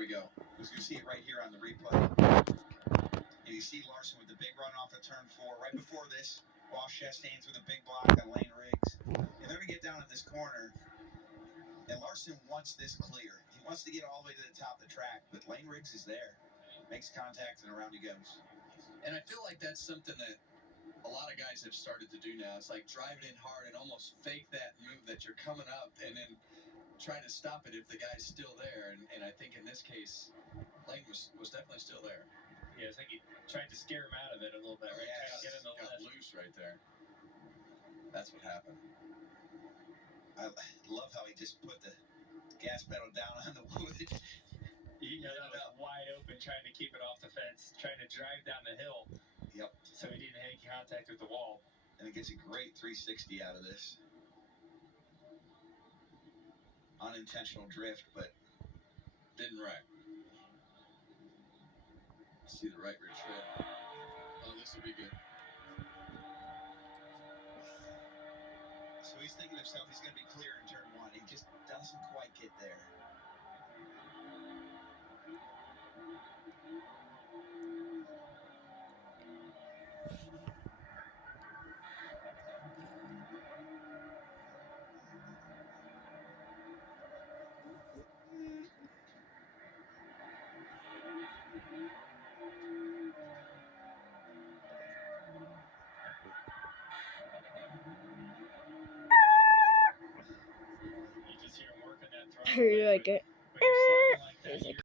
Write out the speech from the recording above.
we go. You can see it right here on the replay. And you see Larson with the big run off of turn 4. Right before this, Ross Chastain through the big block on Lane Riggs. And they're going to get down in this corner. And Larson wants this clear. He wants to get all the way to the top of the track, but Lane Riggs is there. Makes contact, and around he goes. And I feel like that's something that a lot of guys have started to do now. It's like driving in hard and almost fake that move that you're coming up and then try to stop it if the guy's still there. And I think in this case, Lane was definitely still there. Yeah, it's like he tried to scare him out of it a little bit, right? Yes, Get in the got left. loose right there. That's what happened. I love how he just put the gas pedal down on the wood. You know, that was wide open, trying to keep it off the fence, trying to drive down the hill. Yep. So he didn't make contact with the wall. And it gets a great 360 out of this. Unintentional drift, but didn't wreck. See the right rear tread. Oh, this will be good. So he's thinking to himself he's going to be clear in turn 1. He just doesn't quite get there. You just hear him working that I really like it. When you're sliding like that,